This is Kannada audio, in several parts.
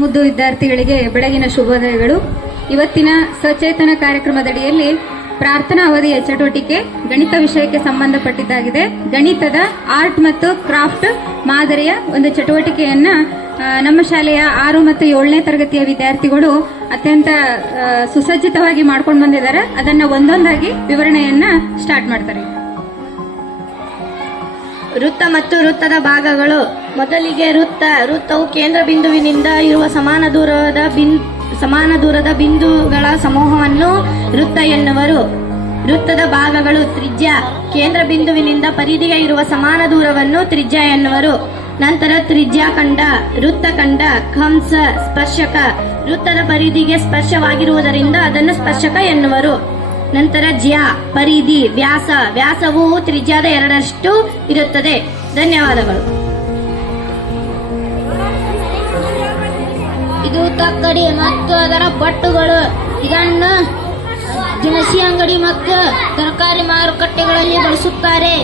ಮುದ್ದು ವಿದ್ಯಾರ್ಥಿಗಳಿಗೆ ಬೆಳಗಿನ ಶುಭೋದಯಗಳು. ಇವತ್ತಿನ ಸಚೇತನ ಕಾರ್ಯಕ್ರಮದಡಿಯಲ್ಲಿ ಪ್ರಾರ್ಥನಾ ಅವಧಿಯ ಚಟುವಟಿಕೆ ಗಣಿತ ವಿಷಯಕ್ಕೆ ಸಂಬಂಧಪಟ್ಟಿದ್ದಾಗಿದೆ. ಗಣಿತದ ಆರ್ಟ್ ಮತ್ತು ಕ್ರಾಫ್ಟ್ ಮಾದರಿಯ ಒಂದು ಚಟುವಟಿಕೆಯನ್ನ ನಮ್ಮ ಶಾಲೆಯ 6 ಮತ್ತು 7ನೇ ತರಗತಿಯ ವಿದ್ಯಾರ್ಥಿಗಳು ಅತ್ಯಂತ ಸುಸಜ್ಜಿತವಾಗಿ ಮಾಡ್ಕೊಂಡು ಬಂದಿದ್ದಾರೆ. ಅದನ್ನ ಒಂದೊಂದಾಗಿ ವಿವರಣೆಯನ್ನ ಸ್ಟಾರ್ಟ್ ಮಾಡ್ತಾರೆ. ವೃತ್ತ ಮತ್ತು ವೃತ್ತದ ಭಾಗಗಳು. ಮೊದಲಿಗೆ ವೃತ್ತವು ಕೇಂದ್ರ ಬಿಂದುವಿನಿಂದ ಇರುವ ಸಮಾನ ದೂರದ ಬಿಂದುಗಳ ಸಮೂಹವನ್ನು ವೃತ್ತ ಎನ್ನುವರು. ವೃತ್ತದ ಭಾಗಗಳು. ತ್ರಿಜ್ಯ. ಕೇಂದ್ರ ಬಿಂದುವಿನಿಂದ ಪರಿಧಿಗೆ ಇರುವ ಸಮಾನ ದೂರವನ್ನು ತ್ರಿಜ್ಯ ಎನ್ನುವರು. ನಂತರ ತ್ರಿಜ್ಯಾಖಂಡ, ವೃತ್ತಖಂಡ, ಕಂಸ, ಸ್ಪರ್ಶಕ. ವೃತ್ತದ ಪರಿಧಿಗೆ ಸ್ಪರ್ಶವಾಗಿರುವುದರಿಂದ ಅದನ್ನು ಸ್ಪರ್ಶಕ ಎನ್ನುವರು. ನಂತರ ಜ್ಯ, ಪರಿಧಿ, ವ್ಯಾಸ. ವ್ಯಾಸವು ತ್ರಿಜ್ಯದ 2ರಷ್ಟು ಇರುತ್ತದೆ. ಧನ್ಯವಾದಗಳು. ಇದು ತಕ್ಕಡಿ ಮತ್ತು ಅದರ ಬಟ್ಟುಗಳು. ಇದನ್ನು ದಿನಸಿ ಅಂಗಡಿ ಮತ್ತು ತರಕಾರಿ ಮಾರುಕಟ್ಟೆಗಳಲ್ಲಿ ಬಳಸುತ್ತಾರೆ.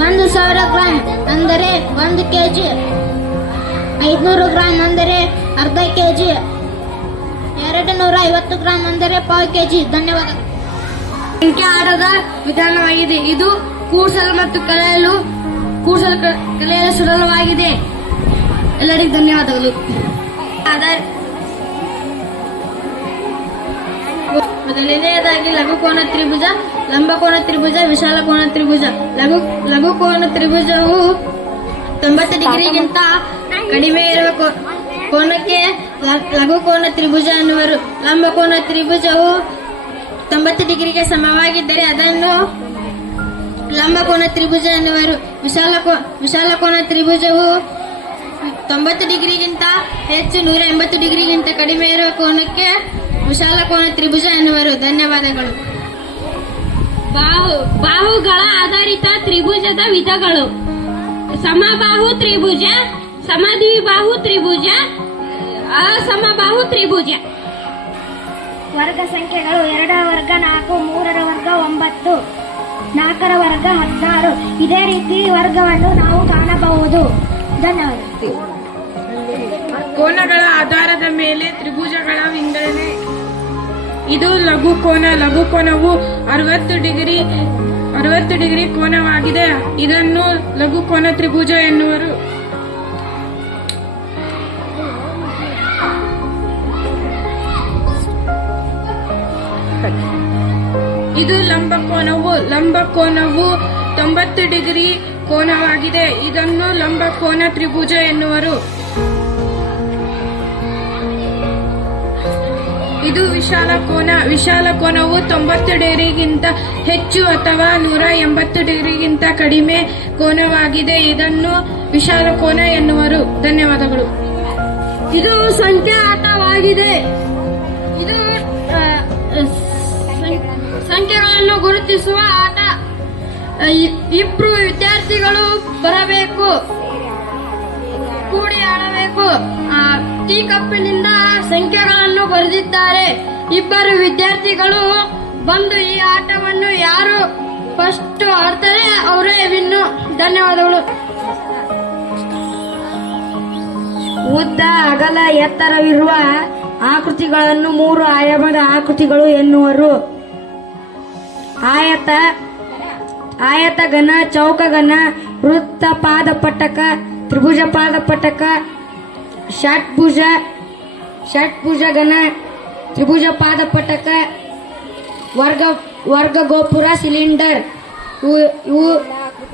1,000 ಗ್ರಾಂ ಅಂದರೆ 1 ಕೆಜಿ, 500 ಗ್ರಾಂ ಅಂದರೆ ಅರ್ಧ ಕೆಜಿ, 250 ಗ್ರಾಂ ಅಂದರೆ 1/4 ಕೆಜಿ. ಧನ್ಯವಾದಗಳು. ಸಂಖ್ಯೆ ಆಟದ ವಿಧಾನವಾಗಿದೆ. ಇದು ಕೂಡಿಸಲು ಮತ್ತು ಕಳೆಯಲು ಸುಲಭವಾಗಿದೆ. ಎಲ್ಲರಿಗೂ ಧನ್ಯವಾದಗಳು. ಮೊದಲನೆಯದಾಗಿ ಲಘುಕೋನ ತ್ರಿಭುಜ, ಲಂಬಕೋನ ತ್ರಿಭುಜ, ವಿಶಾಲ ಕೋನ ತ್ರಿಭುಜ. ಲಘುಕೋನ ತ್ರಿಭುಜವು 90 ಡಿಗ್ರಿಗಿಂತ ಕಡಿಮೆ ಇರುವ ಕೋನಕ್ಕೆ ಲಘುಕೋನ ತ್ರಿಭುಜ ಎನ್ನುವರು. ಲಂಬಕೋನ ತ್ರಿಭುಜವು 90 ಡಿಗ್ರಿಗೆ ಸಮವಾಗಿದ್ದರೆ ಅದನ್ನು ಲಂಬಕೋನ ತ್ರಿಭುಜ ಎನ್ನುವರು. ವಿಶಾಲ ಕೋನ ತ್ರಿಭುಜವು 90 ಡಿಗ್ರಿಗಿಂತ ಹೆಚ್ಚು 180 ಡಿಗ್ರಿಗಿಂತ ಕಡಿಮೆ ಇರುವ ಕೋನಕ್ಕೆ ವಿಶಾಲ ಕೋನ ತ್ರಿಭುಜ ಎನ್ನುವರು. ಧನ್ಯವಾದಗಳು. ಬಾಹುಗಳ ಆಧಾರಿತ ತ್ರಿಭುಜದ ವಿಧಗಳು: ಸಮಬಾಹು ತ್ರಿಭುಜ, ಸಮದ್ವಿಬಾಹು ತ್ರಿಭುಜ, ಅಸಮಬಾಹು ತ್ರಿಭುಜ. ವರ್ಗ ಸಂಖ್ಯೆಗಳು: 2ರ ವರ್ಗ 4, 3ರ ವರ್ಗ 9, 4ರ ವರ್ಗ 16. ಇದೇ ರೀತಿ ವರ್ಗವನ್ನು ನಾವು ಕಾಣಬಹುದು. ಧನ್ಯವಾದ. ಕೋನಗಳ ಆಧಾರದ ಮೇಲೆ ತ್ರಿಭುಜಗಳ ವಿಂಗಡಣೆ. ಇದು ಲಘುಕೋನ. ಲಘುಕೋನವು 60 ಡಿಗ್ರಿ ಕೋನವಾಗಿದೆ. ಇದನ್ನು ಲಘುಕೋನ ತ್ರಿಭುಜ ಎನ್ನುವರು. ಇದು ಲಂಬಕೋನವು. ಲಂಬಕೋನವು 90 ಡಿಗ್ರಿ ಕೋನವಾಗಿದೆ. ಇದನ್ನು ಲಂಬಕೋನ ತ್ರಿಭುಜ ಎನ್ನುವರು. ಇದು ವಿಶಾಲ ಕೋನ. ವಿಶಾಲ ಕೋನವು 90 ಡಿಗ್ರಿಗಿಂತ ಹೆಚ್ಚು ಅಥವಾ 180 ಡಿಗ್ರಿಗಿಂತ ಕಡಿಮೆ ಕೋನವಾಗಿದೆ. ಇದನ್ನು ವಿಶಾಲ ಕೋನ ಎನ್ನುವರು. ಧನ್ಯವಾದಗಳು. ಇದು ಸಂಖ್ಯಾ ಆಟವಾಗಿದೆ. ಇದು ಸಂಖ್ಯೆಗಳನ್ನು ಗುರುತಿಸುವ ಆಟ. 2 ವಿದ್ಯಾರ್ಥಿಗಳು ಬರಬೇಕು, ಕೂಡಿ ಆಡಬೇಕು. ಟೀ ಕಪ್ಪಿನಿಂದ ಸಂಖ್ಯೆಗಳನ್ನು ಬರೆದಿದ್ದಾರೆ. 2 ವಿದ್ಯಾರ್ಥಿಗಳು ಬಂದು ಈ ಆಟವನ್ನು ಯಾರು ಫಸ್ಟ್ ಆಡ್ತಾರೆ ಅವರೇ ವಿನ್ನು. ಧನ್ಯವಾದಗಳು. ಉದ್ದ, ಅಗಲ, ಎತ್ತರವಿರುವ ಆಕೃತಿಗಳನ್ನು 3 ಆಯಾಮದ ಆಕೃತಿಗಳು ಎನ್ನುವರು. ಆಯತ ಘನ, ಚೌಕಘನ, ವೃತ್ತ ಪಾದಪಟ್ಟಕ, ತ್ರಿಭುಜ ಪಾದಪಟ್ಟಕ, ಷಟ್ಭುಜ ಘನ, ತ್ರಿಭುಜ ಪಾದಪಟ್ಟಕ, ವರ್ಗ ಗೋಪುರ, ಸಿಲಿಂಡರ್.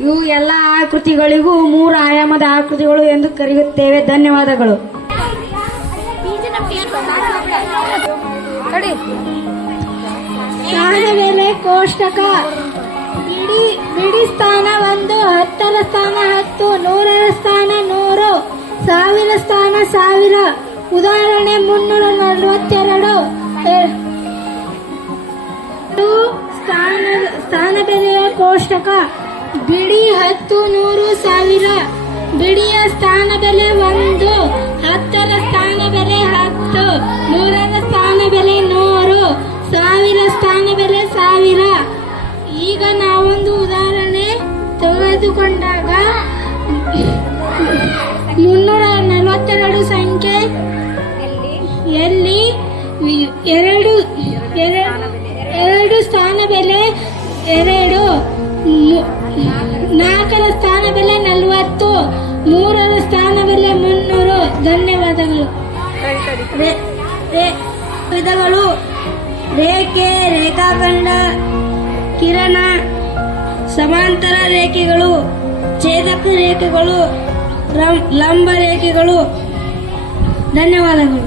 ಇವು ಎಲ್ಲ ಆಕೃತಿಗಳಿಗೂ 3 ಆಯಾಮದ ಆಕೃತಿಗಳು ಎಂದು ಕರೆಯುತ್ತೇವೆ. ಧನ್ಯವಾದಗಳು. ಸ್ಥಾನ ಬೆಲೆ ಕೋಷ್ಟಕ. ಬಿಡಿ ಸ್ಥಾನ 1, 10ರ ಸ್ಥಾನ 10, 100ರ ಸ್ಥಾನ 100, 1000 ಸ್ಥಾನ 1000. ಉದಾಹರಣೆ 342. ಸ್ಥಾನ ಬೆಲೆಯ ಕೋಷ್ಟಕ. ಬಿಡಿ 10, 100, 1000. ಬಿಡಿಯ ಸ್ಥಾನ ಬೆಲೆ 1, 10ರ ಸ್ಥಾನ ಬೆಲೆ 10, 100ರ ಸ್ಥಾನ ಬೆಲೆ 100, 1000 ಸ್ಥಾನ ಬೆಲೆ 1000. ಈಗ ನಾವೊಂದು ಉದಾಹರಣೆ ತೆಗೆದುಕೊಂಡಾಗ 342 2, 4ರ ಸ್ಥಾನ ಬೆಲೆ 40, 3ರ ಸ್ಥಾನ ಬೆಲೆ 300. ಧನ್ಯವಾದಗಳು. ವಿಧಗಳು: ರೇಖೆ, ರೇಖಾಖಂಡ, ಕಿರಣ, ಸಮಾಂತರ ರೇಖೆಗಳು, ಛೇದಕ ರೇಖೆಗಳು, ಲಂಬ ರೇಖೆಗಳು. ಧನ್ಯವಾದಗಳು.